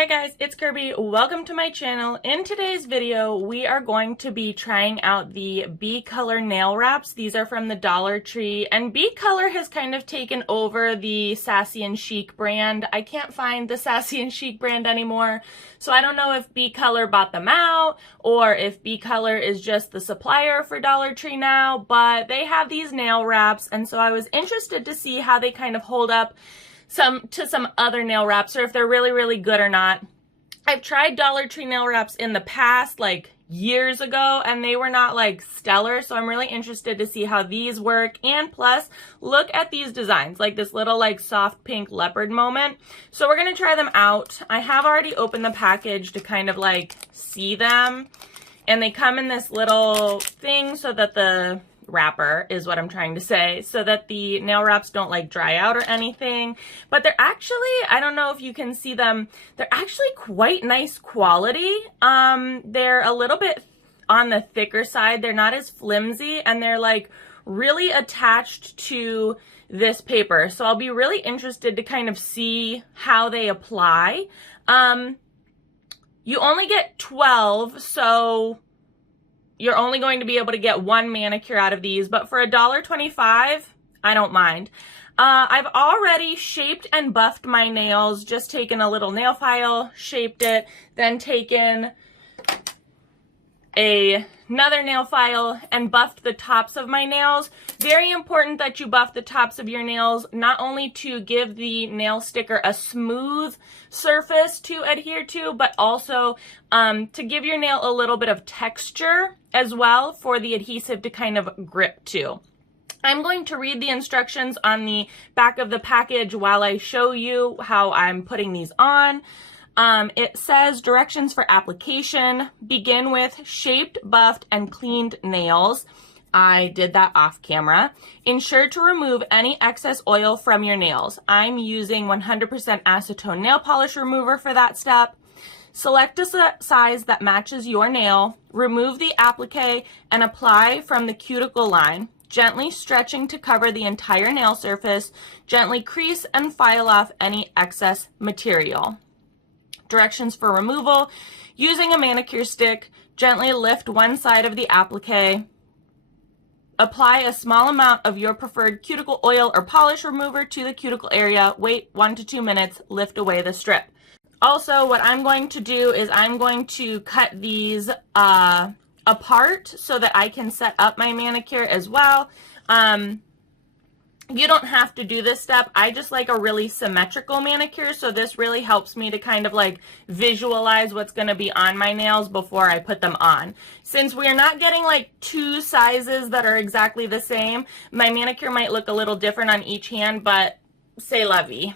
Hi guys, it's Kirby. Welcome to my channel. In today's video, we are going to be trying out the B Color nail wraps. These are from the Dollar Tree, and B Color has kind of taken over the Sassy and Chic brand. I can't find the Sassy and Chic brand anymore, so I don't know if B Color bought them out or if B Color is just the supplier for Dollar Tree now, but they have these nail wraps, and so I was interested to see how they kind of hold up to some other nail wraps, or if they're really good or not. I've tried Dollar Tree nail wraps in the past, like years ago, and they were not like stellar, so I'm really interested to see how these work. And plus, look at these designs, like this little like soft pink leopard moment. So we're gonna try them out. I have already opened the package to kind of like see them, and they come in this little thing so that the wrapper is what I'm trying to say, so that the nail wraps don't like dry out or anything. But they're actually, I don't know if you can see them, they're actually quite nice quality. They're a little bit on the thicker side. They're not as flimsy, and they're like really attached to this paper. So I'll be really interested to kind of see how they apply. You only get 12, so you're only going to be able to get one manicure out of these, but for $1.25, I don't mind. I've already shaped and buffed my nails, just taken a little nail file, shaped it, then taken another nail file and buffed the tops of my nails. Very important that you buff the tops of your nails, not only to give the nail sticker a smooth surface to adhere to, but also to give your nail a little bit of texture as well for the adhesive to kind of grip to. I'm going to read the instructions on the back of the package while I show you how I'm putting these on. It says directions for application. Begin with shaped, buffed, and cleaned nails. I did that off camera. Ensure to remove any excess oil from your nails. I'm using 100% acetone nail polish remover for that step. Select a size that matches your nail. Remove the applique and apply from the cuticle line, gently stretching to cover the entire nail surface. Gently crease and file off any excess material. Directions for removal. Using a manicure stick, gently lift one side of the applique. Apply a small amount of your preferred cuticle oil or polish remover to the cuticle area. Wait 1 to 2 minutes. Lift away the strip. Also, what I'm going to do is I'm going to cut these apart so that I can set up my manicure as well. You don't have to do this step. I just like a really symmetrical manicure, so this really helps me to kind of like visualize what's going to be on my nails before I put them on. Since we're not getting like two sizes that are exactly the same, my manicure might look a little different on each hand, but c'est la vie.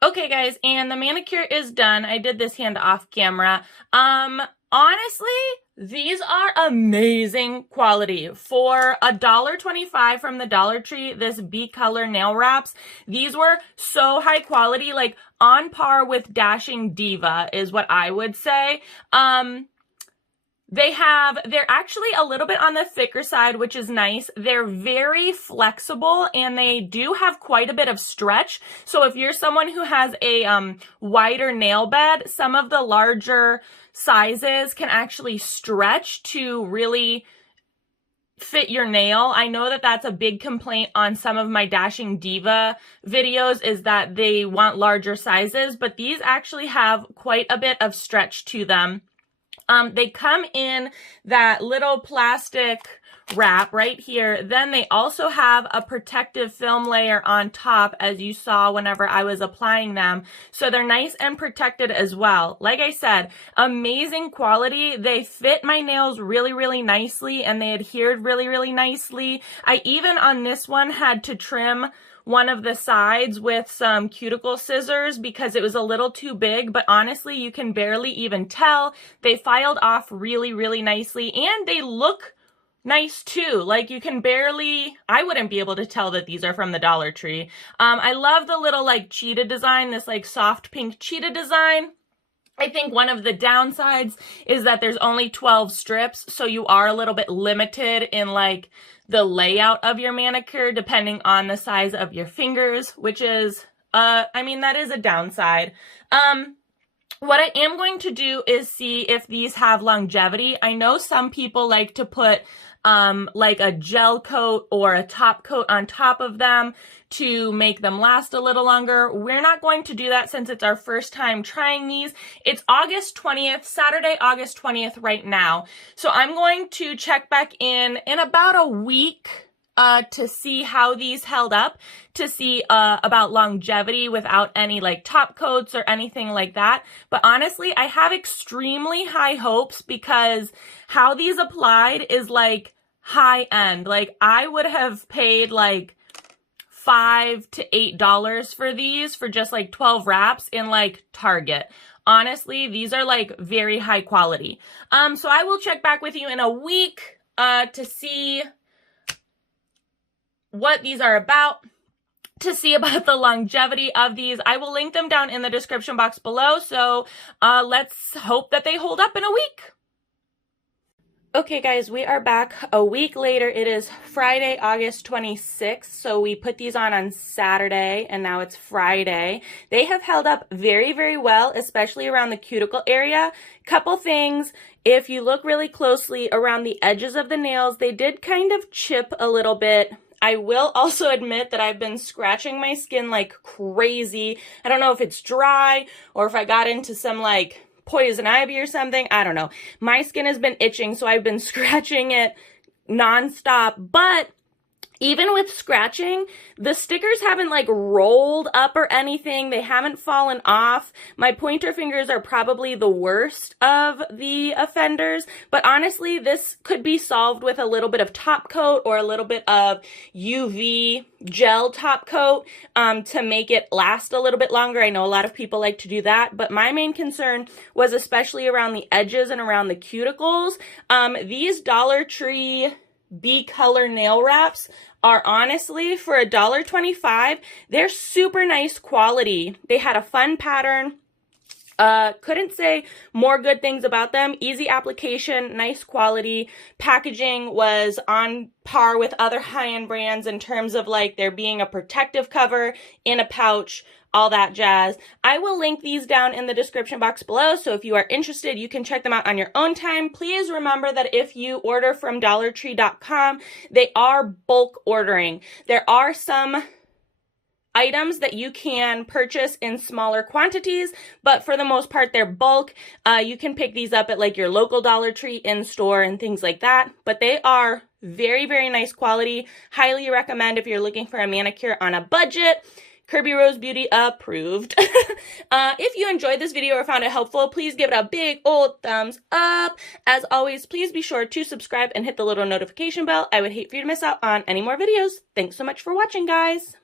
Okay guys, and the manicure is done. I did this hand off camera. Honestly, these are amazing quality. For $1.25 from the Dollar Tree, this B Color nail wraps, these were so high quality, like on par with Dashing Diva is what I would say. They're actually a little bit on the thicker side, which is nice. They're very flexible, and they do have quite a bit of stretch. So if you're someone who has a wider nail bed, some of the larger sizes can actually stretch to really fit your nail. I know that that's a big complaint on some of my Dashing Diva videos, is that they want larger sizes, but these actually have quite a bit of stretch to them. They come in that little plastic wrap right here. Then they also have a protective film layer on top, as you saw whenever I was applying them. So they're nice and protected as well. Like I said, amazing quality. They fit my nails really, really nicely, and they adhered really, really nicely. I even on this one had to trim one of the sides with some cuticle scissors because it was a little too big, but honestly, you can barely even tell. They filed off really, really nicely, and they look nice too. Like, you can barely, I wouldn't be able to tell that these are from the Dollar Tree. I love the little like cheetah design, this like soft pink cheetah design. I think one of the downsides is that there's only 12 strips, so you are a little bit limited in like the layout of your manicure depending on the size of your fingers, which is, I mean, that is a downside. What I am going to do is see if these have longevity. I know some people like to put like a gel coat or a top coat on top of them to make them last a little longer. We're not going to do that since it's our first time trying these. It's August 20th, Saturday, August 20th right now. So I'm going to check back in about a week to see how these held up, to see about longevity without any like top coats or anything like that. But honestly, I have extremely high hopes because how these applied is like high end. Like, I would have paid like $5 to $8 for these for just like 12 wraps in like Target. Honestly, these are like very high quality. So I will check back with you in a week to see what these are about, to see about the longevity of these. I will link them down in the description box below, so let's hope that they hold up in a week. Okay guys, we are back a week later. It is Friday, August 26th, so we put these on Saturday, and now it's Friday. They have held up very, very well, especially around the cuticle area. Couple things, if you look really closely around the edges of the nails, they did kind of chip a little bit. I will also admit that I've been scratching my skin like crazy. I don't know if it's dry or if I got into some like poison ivy or something. I don't know. My skin has been itching, so I've been scratching it nonstop. But even with scratching, the stickers haven't like rolled up or anything. They haven't fallen off. My pointer fingers are probably the worst of the offenders, but honestly, this could be solved with a little bit of top coat or a little bit of UV gel top coat to make it last a little bit longer. I know a lot of people like to do that, but my main concern was especially around the edges and around the cuticles. These Dollar Tree B-color nail wraps are honestly, for $1.25, they're super nice quality. They had a fun pattern. Couldn't say more good things about them. Easy application, nice quality. Packaging was on par with other high-end brands in terms of like there being a protective cover in a pouch, all that jazz. I will link these down in the description box below, so if you are interested, you can check them out on your own time. Please remember that if you order from DollarTree.com, they are bulk ordering. There are some items that you can purchase in smaller quantities, but for the most part, they're bulk. You can pick these up at like your local Dollar Tree in-store and things like that, but they are very, very nice quality. Highly recommend if you're looking for a manicure on a budget. Kirby Rose Beauty approved. If you enjoyed this video or found it helpful, please give it a big old thumbs up. As always, please be sure to subscribe and hit the little notification bell. I would hate for you to miss out on any more videos. Thanks so much for watching, guys.